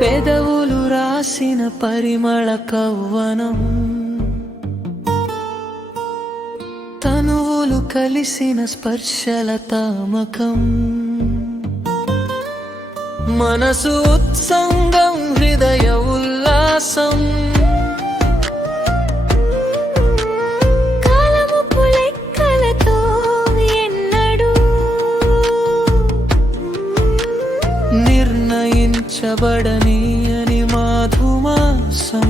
పెదవులు రాసిన పరిమళ కవ్వనం. తనువులు కలిసిన స్పర్శల తామకం. మనసు ఉత్సంగం హృదయ ఉల్లాసం. నిర్ణయించబడని అని మాధుమాసం.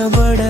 ஆசைப்பட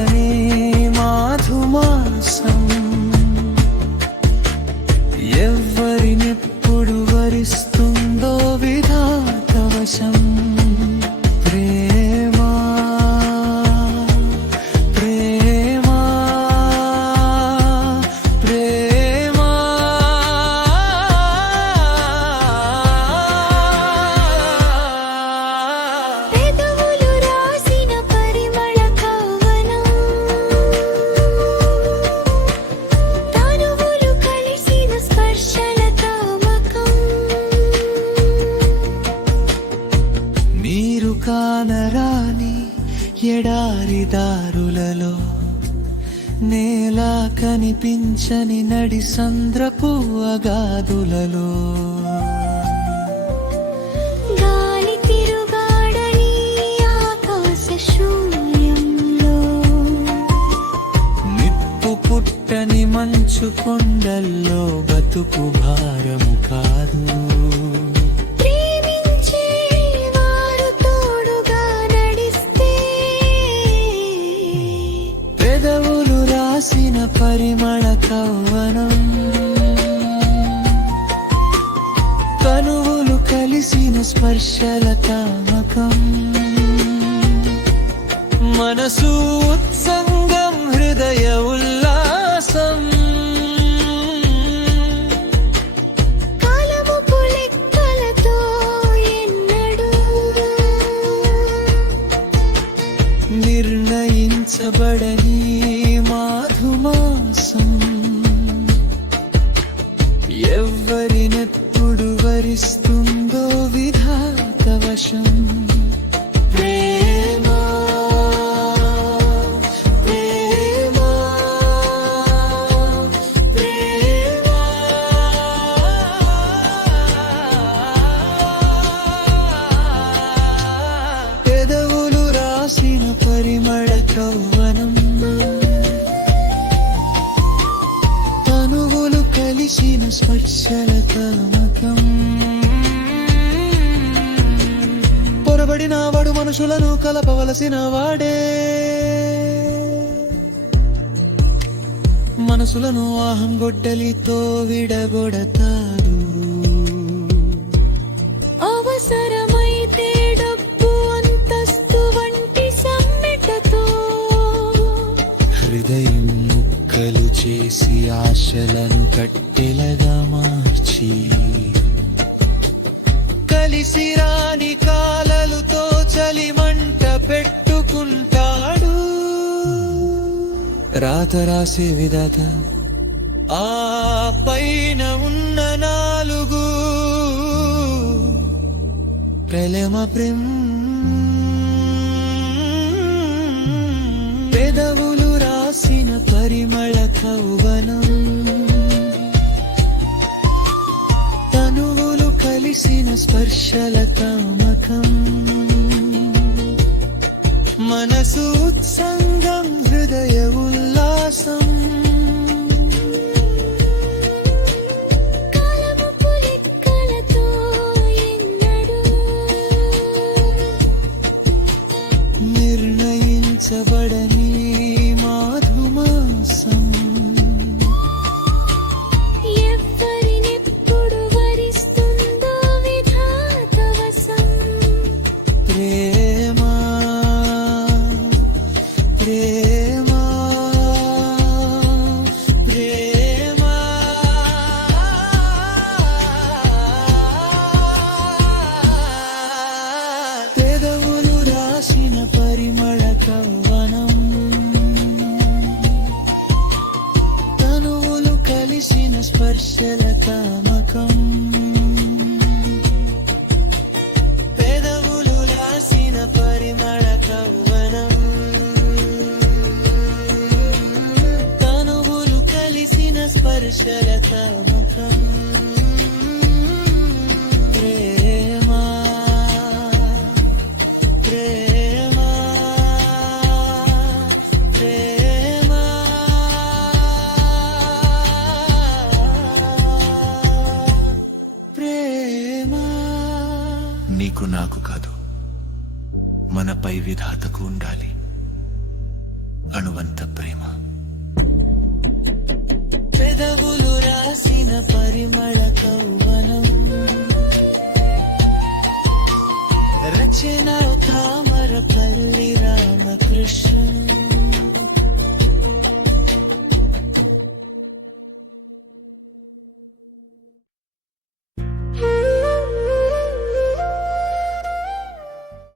ఎడారి దారులలో నేల కనిపించని నడి సంద్రపు పుట్టని మంచు కొండల్లో బతుకు భారము కాదు. రాసిన పరిమళ కవ్వనం కనువులు కలిసిన స్పర్శల తామకం. మనసు ఉత్సంగం హృదయ ఉల్ల మాధుమాసం ఎవరినెప్పుడు వరిస్తుందో విధాత వశం. ప్రేమ ప్రేమ ప్రేమ. పెదవులు రాసిన పరిమళ కవ్వనం కలిసిన స్పర్శల తమకం పొరబడిన వాడు మనుషులను కలపవలసిన వాడే. మనసులను ఆహం గొడ్డలితో విడగొడతారు అవసరమైతే డబ్బు అంతస్తు వంటి సమ్మెటతో హృదయం ముక్కలు చేసి ఆశలను కట్టెలగా రాత రాసే విధాత. ఆ పైన ఉన్న నాలుగు ప్రళమ ప్రేమ. పెదవులు రాసిన పరిమళ కౌవనం. తనువులు కలిసిన స్పర్శల తామకం మనసు ఉత్సంగం హృదయ ఉల్లాసం. కలిసిన స్పర్శల తామకం పెదవులు రాసిన పరిమళ కౌవనం తనువులు కలిసిన స్పర్శల తామకం నీకు నాకు కాదు. మనపై విధాతకు ఉండాలి. అణువంత ప్రేమ. పెదవులు రాసిన పరిమళ కౌవనం రచన కామరపల్లి రామకృష్ణ